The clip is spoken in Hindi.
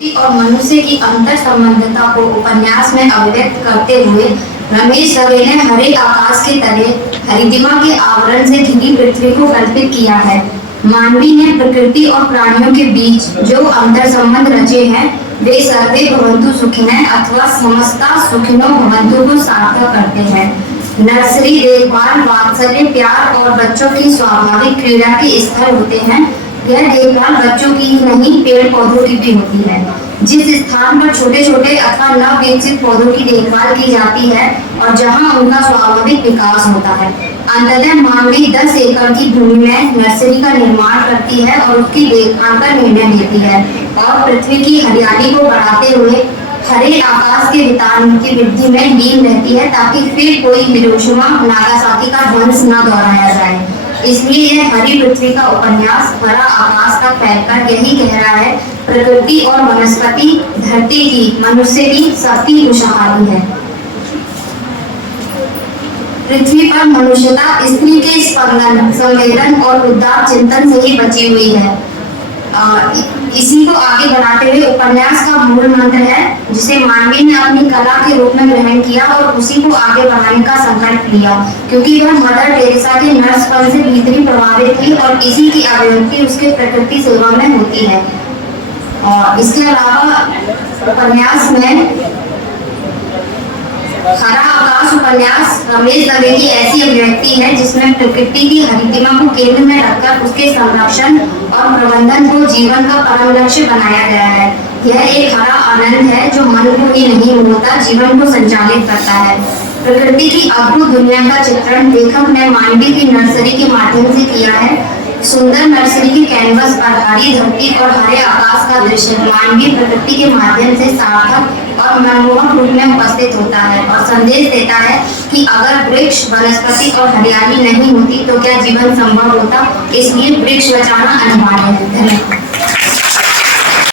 और मनुष्य की अंतर संबंधता को उपन्यास में अभिव्यक्त करते हुए रमेश दवे ने हरे आकाश के तले हरितिमा के आवरण से घिरी पृथ्वी को कल्पित किया है। मानवी ने प्रकृति और प्राणियों के बीच जो अंतर संबंध रचे हैं वे सर्वे भवन्तु सुखिनः अथवा समस्ता सुखिनो भवन्तु को सार्थक करते हैं। नर्सरी देखभाल, वात्सल्य, प्यार और बच्चों की स्वाभाविक क्रीड़ा के स्थल होते हैं। यह देखभाल बच्चों की ही नहीं पेड़ पौधों की भी होती है। जिस स्थान पर छोटे छोटे अथवा नवविकसित पौधों की देखभाल की जाती है और जहां उनका स्वाभाविक विकास होता है, अंततः मानवी 10 एकड़ की भूमि में नर्सरी का निर्माण करती है और उसकी देखभाल का निर्णय लेती है और पृथ्वी की हरियाली को बढ़ाते हुए हरे आकाश के वितान की वृद्धि में लीन रहती है ताकि फिर कोई हिरोशिमा नागासाकी का ध्वंस न दोहराया जाए। इसलिए यह हरी पृथ्वी का उपन्यास हरा आकाश तक फैलकर यही कह रहा है, प्रकृति और वनस्पति, धरती की, मनुष्य की, सबकी खुशहाली है। पृथ्वी पर मनुष्यता स्त्री के स्पंदन, संवेदन और उदार चिंतन से ही बची हुई है। इसी को आगे बढ़ाते हुए उपन्यास का मूल मंत्र है जिसे मानवी ने अपनी कला के रूप में ग्रहण किया और उसी को आगे बढ़ाने का संकल्प लिया, क्योंकि वह मदर टेरेसा के नर्सपन से भीतरी प्रभावित थी और इसी की अभिव्यक्ति उसके प्रकृति सेवा में होती है। और इसके अलावा उपन्यास में हरा आकाश उपन्यास रमेश दवे की ऐसी अभिव्यक्ति है जिसमें प्रकृति की हरितिमा को केंद्र में रखकर उसके संरक्षण और प्रबंधन को जीवन का परम लक्ष्य बनाया गया है। यह एक हरा आनंद है जो मन को ही नहीं मोहता, जीवन को संचालित करता है। प्रकृति की अद्भुत दुनिया का चित्रण लेखक ने मानवी की नर्सरी के माध्यम से किया है। सुंदर नर्सरी की कैनवस पर हरी धरती और हरे आकाश का दृश्य मानवीय प्रकृति के माध्यम से सार्थक और मनमोहक रूप में उपस्थित होता है और संदेश देता है कि अगर वृक्ष, वनस्पति और हरियाली नहीं होती तो क्या जीवन संभव होता। इसलिए वृक्ष बचाना अनिवार्य है। धन्यवाद।